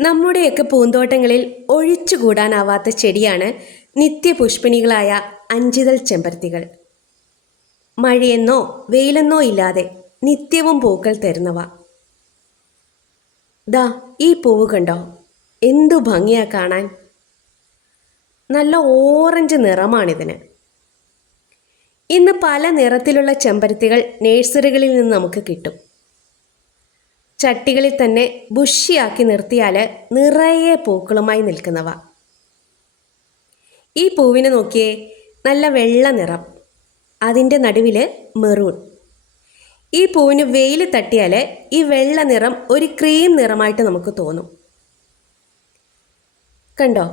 നമ്മുടെയൊക്കെ പൂന്തോട്ടങ്ങളിൽ ഒഴിച്ചുകൂടാനാവാത്ത ചെടിയാണ് നിത്യപുഷ്പിണികളായ അഞ്ചിതൾ ചെമ്പരത്തികൾ. മഴയെന്നോ വെയിലെന്നോ ഇല്ലാതെ നിത്യവും പൂക്കൾ തരുന്നവ. ദാ ഈ പൂവ് കണ്ടോ, എന്തു ഭംഗിയാ കാണാൻ. നല്ല ഓറഞ്ച് നിറമാണിതിന്. ഇന്ന് പല നിറത്തിലുള്ള ചെമ്പരത്തികൾ നേഴ്സറികളിൽ നിന്ന് നമുക്ക് കിട്ടും. ചട്ടികളിൽ തന്നെ ബുഷിയാക്കി നിർത്തിയാൽ നിറയെ പൂക്കളുമായി നിൽക്കുന്നവ. ഈ പൂവിനെ നോക്കിയേ, നല്ല വെള്ള നിറം, അതിൻ്റെ നടുവിൽ മെറൂൺ. ഈ പൂവിന് വെയിൽ തട്ടിയാൽ ഈ വെള്ള നിറം ഒരു ക്രീം നിറമായിട്ട് നമുക്ക് തോന്നും. കണ്ടോ,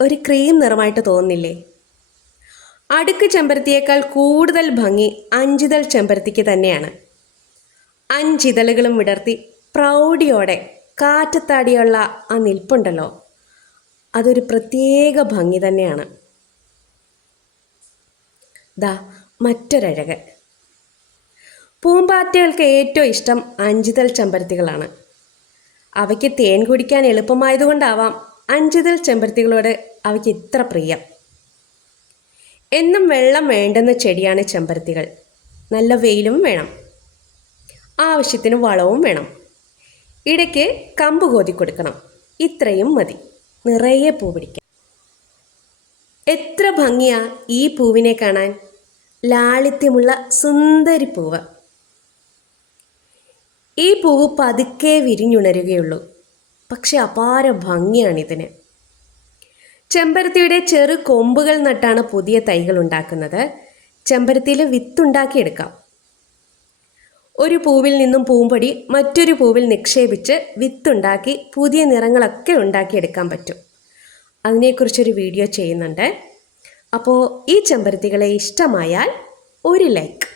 ഒരു ക്രീം നിറമായിട്ട് തോന്നുന്നില്ലേ? അടുക്ക് ചെമ്പരത്തിയേക്കാൾ കൂടുതൽ ഭംഗി അഞ്ചിതൾ ചെമ്പരത്തിക്ക് തന്നെയാണ്. അഞ്ചിതളുകളും വിടർത്തി പ്രൗഢിയോടെ കാറ്റത്താടിയുള്ള ആ നിൽപ്പുണ്ടല്ലോ, അതൊരു പ്രത്യേക ഭംഗി തന്നെയാണ്. ദാ മറ്റൊരഴക്. പൂമ്പാറ്റകൾക്ക് ഏറ്റവും ഇഷ്ടം അഞ്ചിതൾ ചെമ്പരത്തികളാണ്. അവയ്ക്ക് തേൻ കുടിക്കാൻ എളുപ്പമായതുകൊണ്ടാവാം അഞ്ചിതൾ ചെമ്പരത്തികളോട് അവയ്ക്ക് ഇത്ര പ്രിയം. എന്നും വെള്ളം വേണ്ടുന്ന ചെടിയാണ് ചെമ്പരത്തികൾ. നല്ല വെയിലും വേണം, ആവശ്യത്തിന് വളവും വേണം, ഇടയ്ക്ക് കമ്പ് കോതി കൊടുക്കണം. ഇത്രയും മതി നിറയെ പൂ പിടിക്കാൻ. എത്ര ഭംഗിയാ ഈ പൂവിനെ കാണാൻ. ലാളിത്യമുള്ള സുന്ദരി പൂവ്. ഈ പൂവ് പതുക്കെ വിരിഞ്ഞുണരുകയുള്ളൂ, പക്ഷെ അപാര ഭംഗിയാണിതിന്. ചെമ്പരത്തിയുടെ ചെറു കൊമ്പുകൾ നട്ടാണ് പുതിയ തൈകൾ ഉണ്ടാക്കുന്നത്. ചെമ്പരത്തിയിൽ വിത്തുണ്ടാക്കിയെടുക്കാം. ഒരു പൂവിൽ നിന്നും പൂമ്പൊടി മറ്റൊരു പൂവിൽ നിക്ഷേപിച്ച് വിത്തുണ്ടാക്കി പുതിയ നിറങ്ങളൊക്കെ ഉണ്ടാക്കിയെടുക്കാൻ പറ്റും. അതിനെക്കുറിച്ചൊരു വീഡിയോ ചെയ്യുന്നുണ്ട്. അപ്പോൾ ഈ ചെമ്പരത്തികളെ ഇഷ്ടമായാൽ ഒരു ലൈക്ക്.